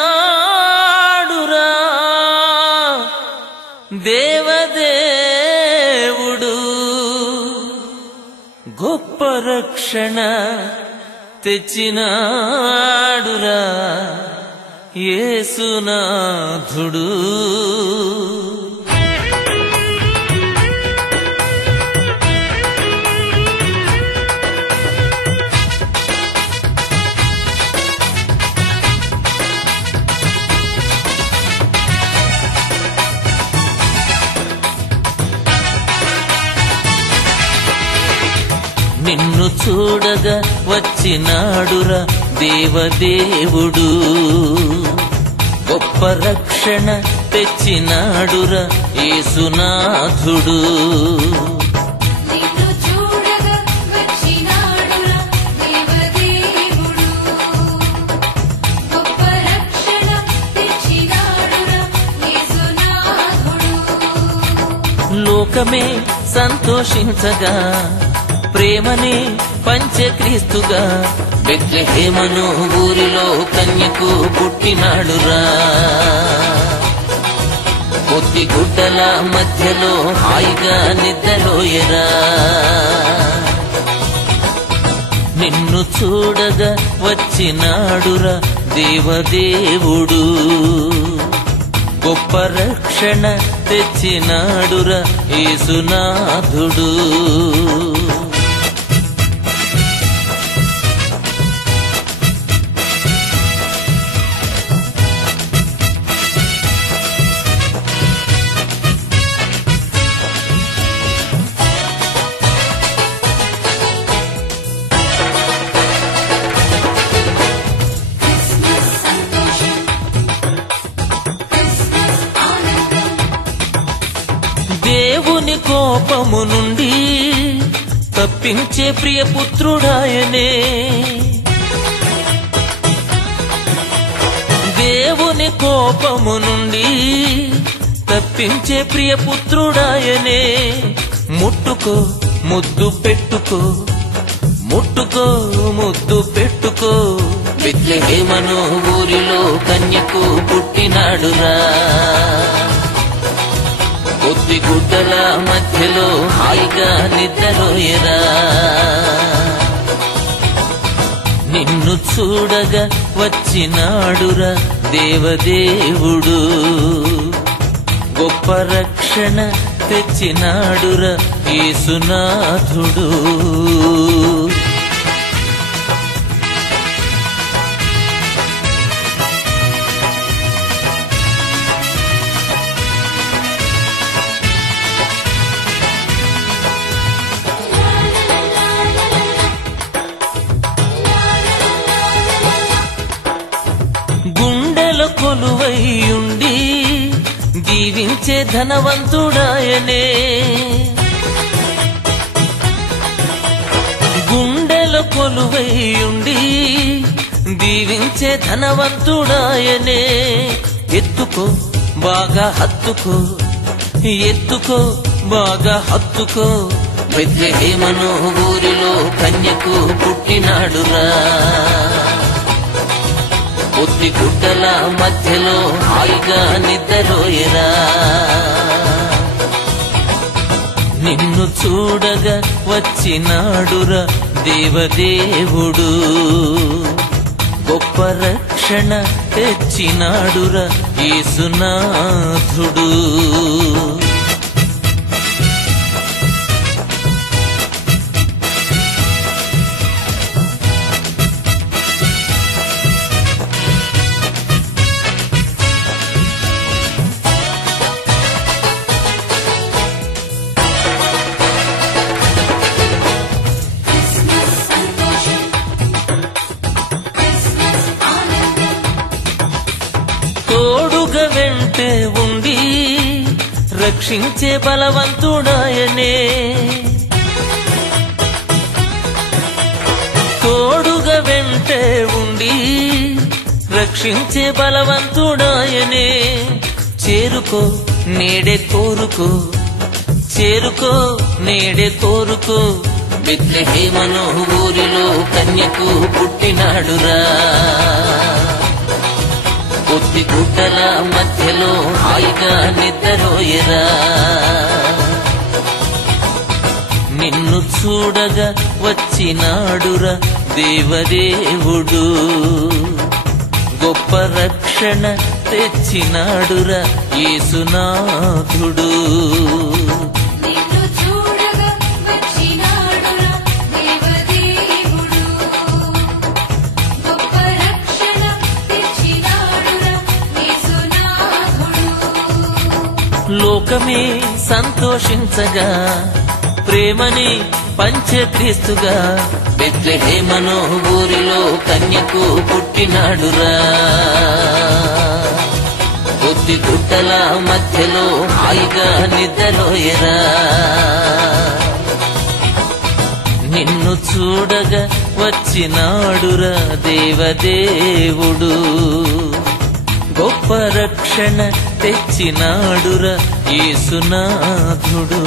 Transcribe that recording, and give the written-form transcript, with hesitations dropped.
వచ్చినాడురా దేవదేవుడు గొప్ప రక్షణ తెచ్చినాడురా యేసునాథుడు నిన్ను చూడగా వచ్చినాడురా దేవదేవుడు గొప్ప రక్షణ తెచ్చినాడురా యేసునాథుడు నిన్ను చూడగా వచ్చినాడురా దేవదేవుడు గొప్ప రక్షణ తెచ్చినాడురా యేసునాథుడు లోకమే సంతోషించగా ప్రేమనే పంచక్రీస్తుగా బెత్లెహేమను ఊరిలో కన్యకు పుట్టినాడురా కొద్ది గుడ్డల మధ్యలో హాయిగా నిద్రలోయరా నిన్ను చూడగా వచ్చినాడురా దేవదేవుడు గొప్ప రక్షణ తెచ్చినాడురా యేసునాథుడు దేవుని కోపము నుండి తప్పించే ప్రియపుత్రుడాయనే దేవుని కోపము నుండి తప్పించే ప్రియపుత్రుడాయనే ముట్టుకో ముద్దు పెట్టుకో ముట్టుకో ముద్దు పెట్టుకో బెత్లెహేమను ఊరిలో కన్యకు పుట్టినాడురా కొద్ది గుడ్డల మధ్యలో హాయిగా నిద్రలోయరా నిన్ను చూడగా వచ్చినాడురా దేవదేవుడు గొప్ప రక్షణ తెచ్చినాడురా యేసునాథుడు గుండెల కొలువైయుండి దీవించే ధనవంతుడాయనే గుండెల కొలువైయుండి దీవించే ధనవంతుడాయనే ఎత్తుకో బాగా హత్తుకో ఎత్తుకో బాగా హత్తుకో బెత్లెహేమను ఊరిలో కన్యకు పుట్టినాడురా కొద్ది గుడ్డల మధ్యలో హాయిగా నిద్రలోయరా నిన్ను చూడగా వచ్చినాడురా దేవదేవుడు గొప్ప రక్షణ తెచ్చినాడురా యేసునాథుడు తోడుగా వెంటే ఉండి రక్షించే బలవంతుడాయనే తోడుగా వెంటే ఉండి రక్షించే బలవంతుడాయనే చేరుకో నేడే కోరుకో చేరుకో నేడే కోరుకో బెత్లెహేమను ఊరిలో కన్యకు పుట్టినాడురా పొత్తి గుడ్డల మధ్యలో హాయిగా నిద్రలోయరా. నిన్ను చూడగా వచ్చినాడురా దేవదేవుడు, గొప్ప రక్షణ తెచ్చినాడురా యేసునాథుడు. నిన్ను చూడగా వచ్చినాడురా దేవదేవుడు, గొప్ప రక్షణ తెచ్చినాడురా యేసునాథుడు. లోకమే సంతోషించగా ప్రేమని పంచక్రీస్తుగా బెత్లెహేమను ఊరిలో కన్యకు పుట్టినాడురా. పొత్తి గుట్టల మధ్యలో హాయిగా నిద్రలోయరా. నిన్ను చూడగా వచ్చినాడురా దేవదేవుడు, గొప్ప రక్షణ తెచ్చినాడురా యేసునాథుడు.